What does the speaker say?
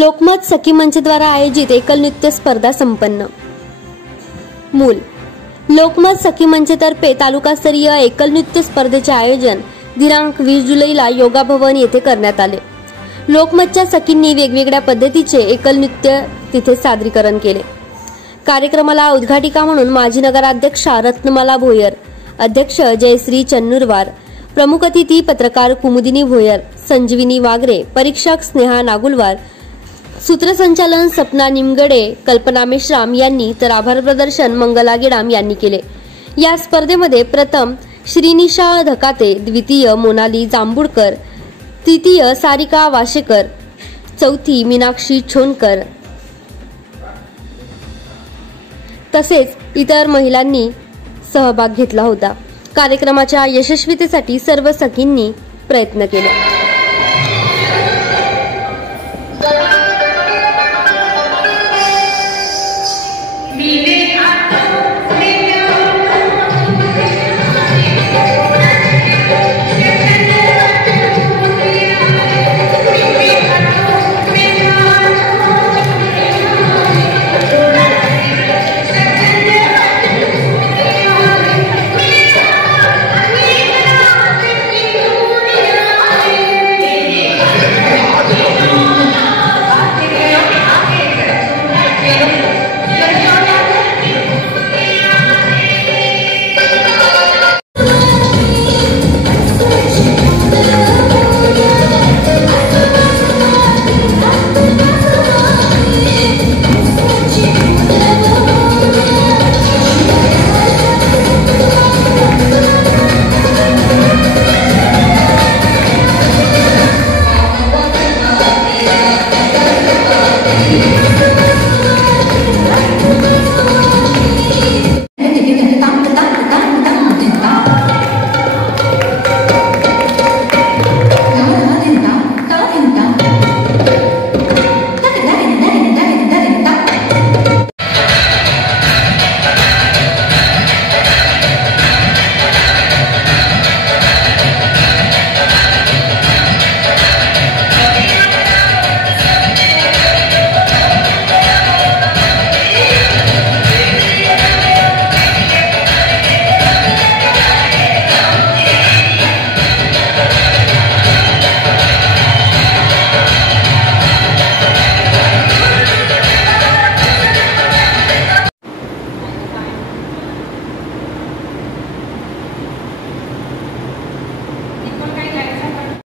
लोकमत सखी मंचद्वारा आयोजित एकल नृत्य स्पर्धा संपन्न। मूल लोकमत सखी मंचतर्फे तालुकास्तरीय एकल नृत्य स्पर्धेचे आयोजन दिनांक 20 जुलैला योगा भवन येथे करण्यात आले। लोकमतच्या सखींनी वेगवेगळ्या पद्धतीचे एकल नृत्य तिथे सादरीकरण केले। कार्यक्रमाला उद्घाटिका म्हणून माजी नगराध्यक्षा रत्नमाला भोयर, अध्यक्ष जयश्री चन्नूरवार, प्रमुख अतिथी पत्रकार कुमुदिनी भोयर, संजीविनी वागरे, परीक्षक स्नेहा नागुलवार, सूत्रसंचालन सपना निमगडे, कल्पना मेश्राम यांनी तर आभार प्रदर्शन मंगला गेडाम यांनी केले। या स्पर्धेमध्ये प्रथम श्रीनिशा धकाते, द्वितीय मोनाली जांभुळकर, तृतीय सारिका वाशेकर, चौथी मीनाक्षी छोनकर तसेच इतर महिलांनी सहभाग घेतला होता। कार्यक्रमाच्या यशस्वीतेसाठी सर्व सखींनी प्रयत्न केले।